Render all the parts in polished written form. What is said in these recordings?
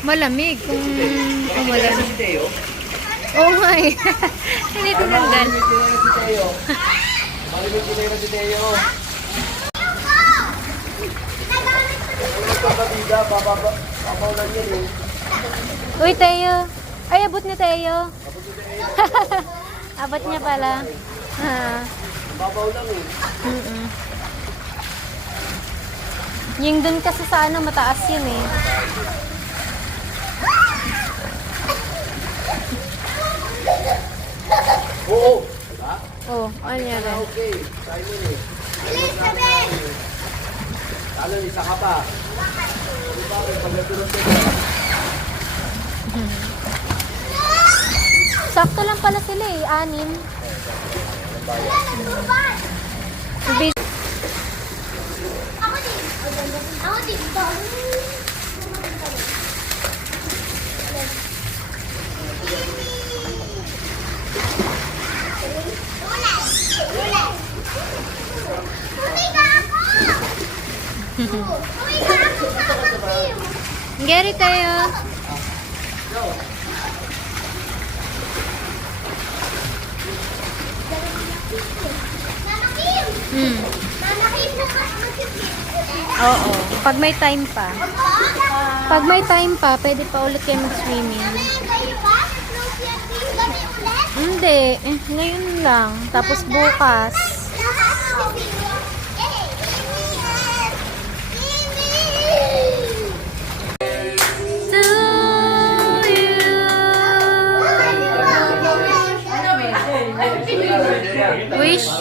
Malamig kung malamig. Oo nga eh. Hindi tinanggal. Malamig ko na si Teo. Papaw lang yan eh. Uy, Teo. Ay, abot ni Teo. Abot niya pala. Papaw lang eh. Yung dun kasi sa ano, mataas yun eh. Oo. Diba? Oh, ano yan eh. Okay. Simon eh. Talo, isa ka pa. Diba? Pagkatulog ka. Sakto lang pala sila eh, 6. Ako dito. Gary tayo. Oo. Pag may time pa. Pag may time pa, pwede pa ulit kayo mag-swimming. Hindi. Ngayon lang. Tapos bukas. Wish.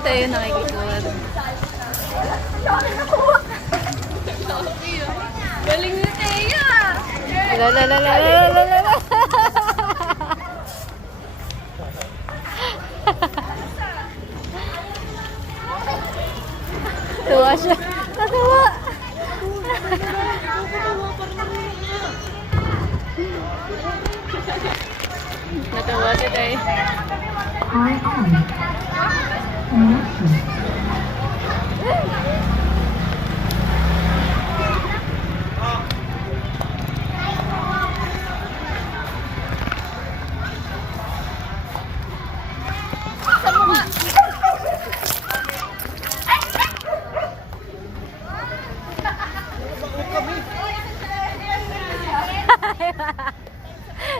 Tayo nakikikuha. Galing ni Teya! Lalalalalalala! Tuwa siya. Natuwa! Natuwa siya tayo.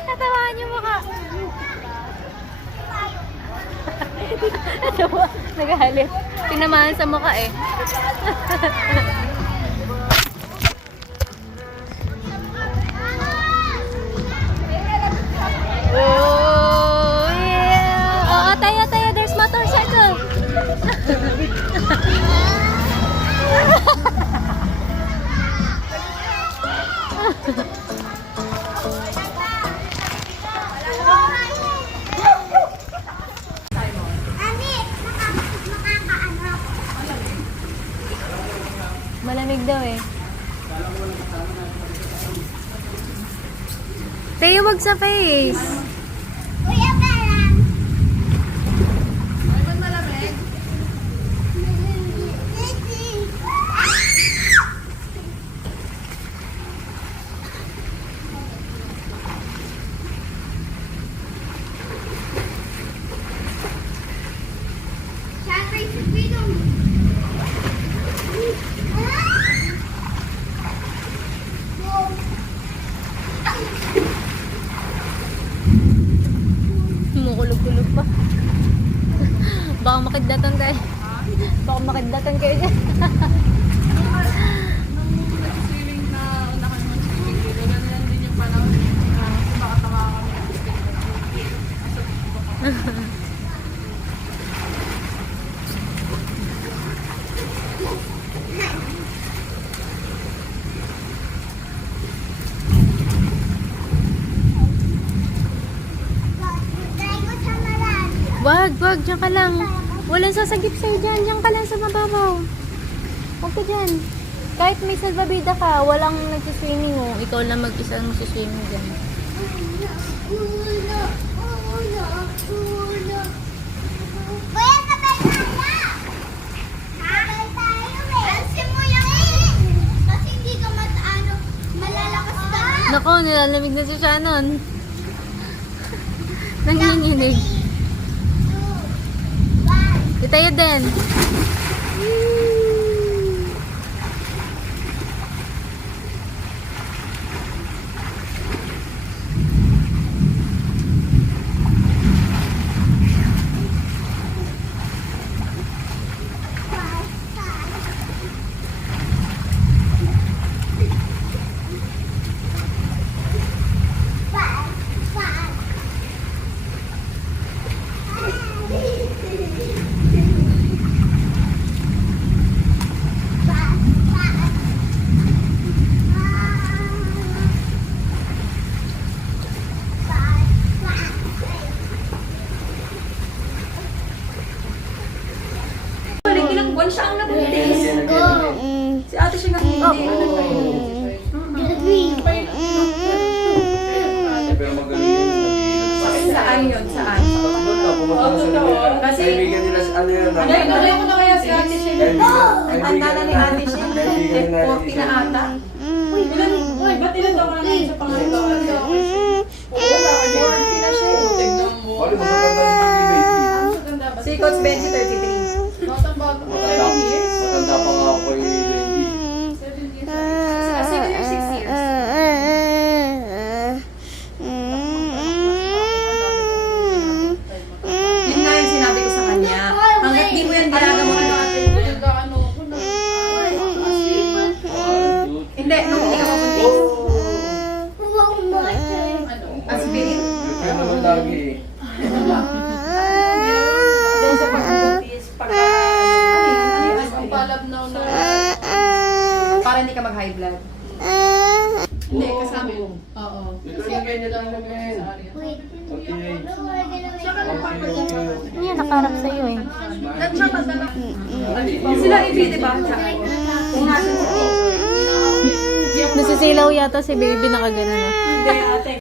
Natawaan yung mukha. Natawa. Nagalit. Tinamaan sa mukha eh. Oh, yeah. Oo, tayo. There's motorcycle. Malamig daw eh. Tayo wag sa face. Kuya Karan. Ano malamig? Siyempre, si Freedom. Tulog pa. Baka makidlatan tayo. Baka makidlatan kayo dyan. Nung nag-swimming na unahan mo swimming dito, ganyan din yung panahon. Kasi baka tawa kami. Wag, dyan ka lang. Walang sasagip sa'yo dyan. Dyan ka lang sa mababaw. Huwag ka dyan. Kahit may salvavida ka, walang nagsiswimming oh. Ikaw lang mag-isa ang magsiswimming dyan. Kuya, sabay tayo! Sabay tayo eh! Alsin mo yan eh! Kasi hindi ka malalakas ka na. Nako, nilalamig na si Shannon. Nanginginig. 3, 2, 1. Itayo din. Ilang buwan siya ang nabuntis. Si ate siya nga hindi. Pero magaling yun. Saan yun? Saan? Doon ka, pumunta ka sa Libigan. Kasi- Kaibigan nila sa ano yun. Nagkakalayo ko na kaya si ate siya. Ang tanda na ni ate siya. Kaibigan na 40 na ata. Ba't ilan daw ka na ngayon sa pangalan? Wala, 40 na siya. Tignan mo. Wala, masaganda yung baby. Si Coach Benji, 33. Matanda pa nga ako kay Benji. 6 years. Yun nga yung sinabi ko sa kanya. Hanggat di mo yan ginagamot hindi, nung hindi ka mabuntis. Aspirin. Kaya naman lagi. Dahil sa pagbuntis, pagka ang palabnaw na para hindi ka mag-high blood. Hindi, kasama mo. Oo. Kasi ganyan lang naman. Wait. Okay. Yan, nakaharap sa'yo eh. Sila ibi, di ba? Nasisilaw yata si baby, nakagana na. Hindi, ate.